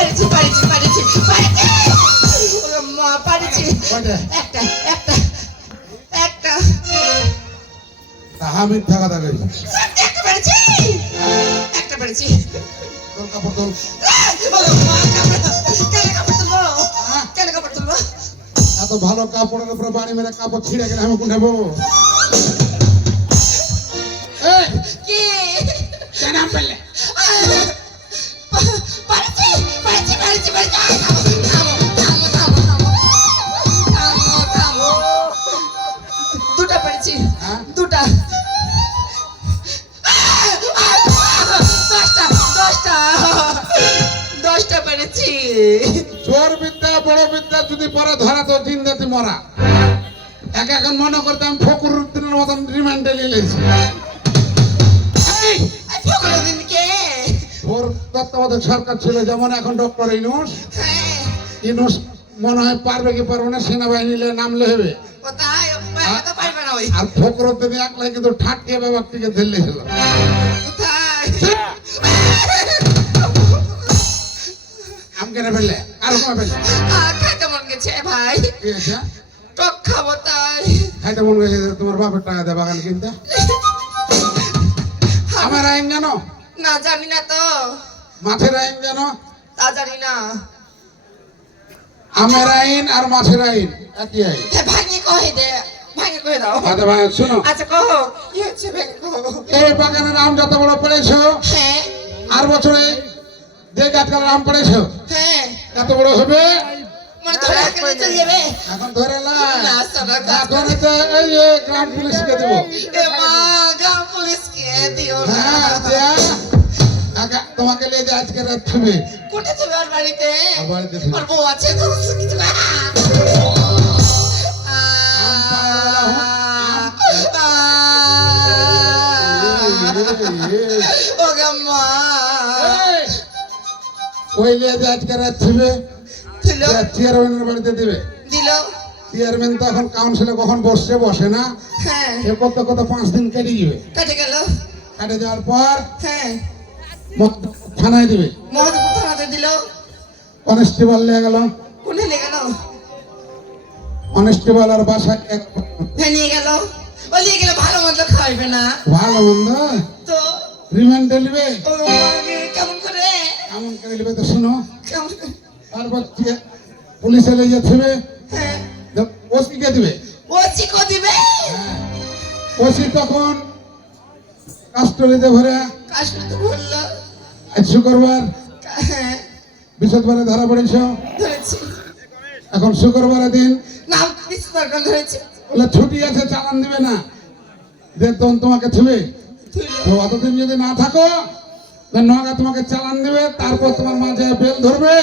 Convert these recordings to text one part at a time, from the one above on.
পারেছি পারেছি পারেছি পারেছি মা পারেছি একটা একটা একটা আমি থাকা থাকা একটা পেরেছি একটা পেরেছি তোর কাপড় তোল কেন কাপড় তুলবো এত ভালো কাপড়ের উপরে বাড়ি মেরে কাপড় ছিঁড়ে গেলে আমি কোন নেবো কি কেন পেলে পারেছি পারেছি পারেছি পারেছি দুটা পেরেছি দুটা দশটা পেরেছি চোর বিদ্যা বড় বিদ্যা যদি পরে ধরা তো জিন্দাতি মরা একে এখন মনে করতাম ফকরুদ্দিনের মতন রিমান্ডে নিয়েছি ওর তত্ত্বাবধায়ক সরকার ছিল যেমন এখন ডক্টর ইনুস ইনুস মনে হয় পারবে কি পারবে না সেনাবাহিনী নামলে হবে আর ফকরুদ্দিন একলাই কিন্তু ঠাটকে বাবাকে ধরলে ছিল আম কেন ফেললে আর কমা ফেললে খাইতে মন গেছে ভাই টক খাবো তাই খাইতে মন গেছে তোমার বাপের টাকা দেয় বাগান কিনতে আমার আইন জানো না জানি না তো মাছের আইন জানো তা জানি না আমের আইন আর মাছের আইন একই আইন ভাঙি কহে দে ভাঙি কহে দাও আচ্ছা ভাই শোনো আচ্ছা কহো কি হচ্ছে ভাঙি কহো এই বাগানের আম যত বড় পড়েছো হ্যাঁ আর বছরে যে গাছকার আম পড়েছো হ্যাঁ এত বড় হবে মানে ধরে কেন চলে যাবে এখন ধরে না সারা এখন তো এই যে গ্রাম পুলিশকে দেবো এ মা গ্রাম পুলিশ কে দিও না হ্যাঁ দেয়া তোমাকে নিয়ে যে আজকে রাত থামে কোটে তুমি আর বাড়িতে বাড়িতে আর বউ আছে তো কিছু না ও গাম্মা ওই নিয়ে যে আজকে রাত থামে দিল চেয়ারম্যানের বাড়িতে দেবে দিল চেয়ারম্যান তো এখন কাউন্সিলে কখন বসছে বসে না হ্যাঁ এ কত কত 5 দিন কেটে যাবে কেটে গেল কেটে যাওয়ার পর হ্যাঁ থানায় দিবে মহাদেব থানাতে দিল কনস্টেবল নিয়ে গেল কোনে নিয়ে গেল কনস্টেবল আর বাসায় হ্যাঁ নিয়ে গেল ও নিয়ে গেলে ভালো মন্দ খাইবে না ভালো মন্দ তো রিমান্ডে নিবে ও মাগে কেমন করে এমন করে নিবে তো শোনো কেমন করে তারপর পুলিশে নিয়ে যেতে হ্যাঁ ওসিকে দিবে ও চিকো দিবে ওসি তখন কাস্টডিতে ভরে কাশলে তো বললো আজ শুক্রবার হ্যাঁ বৃহস্পতিবারে ধরা পড়েছ ধরেছি এখন শুক্রবারের দিন নাম বিস্তার ধরেছি বলে ছুটি আছে চালান দিবে না যে তখন তোমাকে থুবে তো অতদিন যদি না থাকো নগা তোমাকে চালান দিবে তারপর তোমার মাঝে বেল ধরবে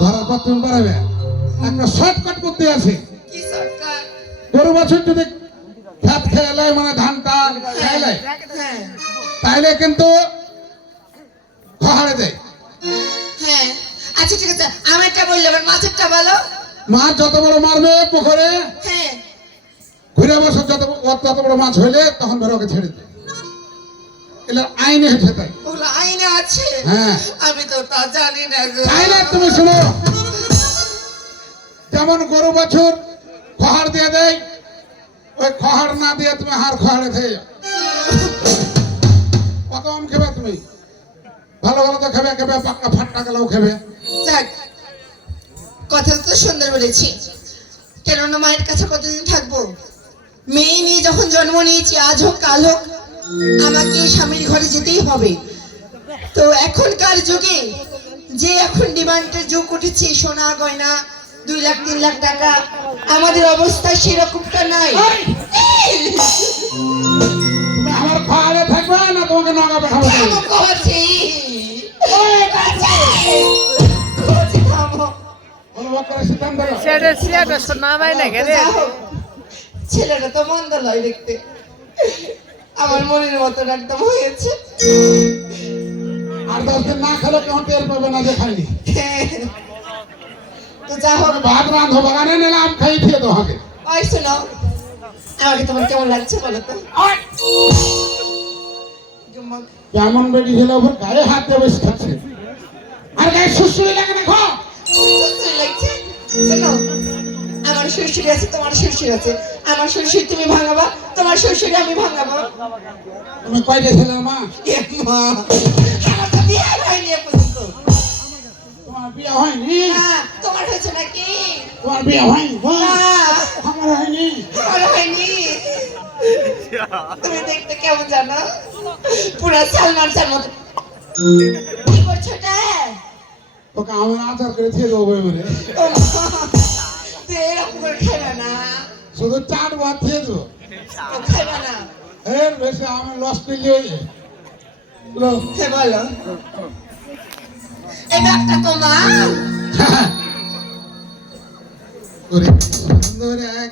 ধরার পর তুমি পারবে একটা শর্টকাট করতে আছে কি সরকার গরু বছর যদি খেত খেয়ে মানে ধানটা খেয়ে হ্যাঁ তাইলে কিন্তু খহাড়ে দেয় হ্যাঁ আচ্ছা ঠিক আছে আমারটা বললে এবার মাছেরটা বলো মাছ যত বড় মারবে পুকুরে হ্যাঁ ঘুরে বছর যত বড় মাছ হইলে তখন ধরে ওকে ছেড়ে দেয় এগুলো আইনে হচ্ছে তাই ওগুলো আইনে আছে হ্যাঁ আমি তো তা জানি না গো তাইলে তুমি শোনো যেমন গরু বছর খহাড় দিয়ে দেয় ওই খহাড় না দিয়ে তুমি হাড় খহাড়ে খেয়ে যাও কত আম খেবে তুমি ভালো ভালো তো খেবে খেবে পাক্কা ফাট্টা গেলেও খেবে যাক কথা তো সুন্দর বলেছি কেননা মায়ের কাছে কতদিন থাকবো মেয়ে নিয়ে যখন জন্ম নিয়েছি আজ হোক কাল হোক আমাকে স্বামীর ঘরে যেতেই হবে তো এখনকার যুগে যে এখন ডিমান্ডের যুগ উঠেছে সোনা গয়না 2 লাখ 3 লাখ টাকা আমাদের অবস্থা সেরকমটা নাই আমার খহাড়ে থাকবে না তোমাকে নগা পাঠাবো ছেলেটা তো মন্দ নয় দেখতে আমার মনের মতো একদম হয়েছে আর 10 দিন না খেলে কেমন টের পাবে না যে খাইনি তো যা হোক ভাত রাঁধো বাগানে নিলাম খাই খেয়ে তো হবে ওই শোনো আমাকে তোমার কেমন লাগছে বলো তো কেমন বেটি ছেলে ওপর গায়ে হাত দিয়ে বসে থাকছে আর গায়ে শুশুড়ি শোনো, আমার শ্বশুর আছে, তোমার শ্বশুর আছে। আমার শ্বশুর তুমি ভাঙাবা, তোমার শ্বশুর আমি ভাঙাবো। তুমি কয়টা ছেলের মা? এ মা, আমার তো বিয়ে হয়নি এ পর্যন্ত। তোমার বিয়ে হয়নি? তোমার হয়েছে নাকি? তোমার বিয়ে হয়নি? না, আমার হয়নি। আমার হয়নি। তুমি দেখতে কেমন জানো? পুরা সালমান শাহর মতো। কি করছো এটা? তোকে আমার আচার করে খেয়ে দেবো বলে ও মা, তুই এরকম করে খাইবা না। শুধু 4 ভাত খেয়ে দেবো। ও খাইবা না। এর বেশি আমার লস করলে সে বলো, এই ব্যাগটা তোমার? করে সুন্দর এক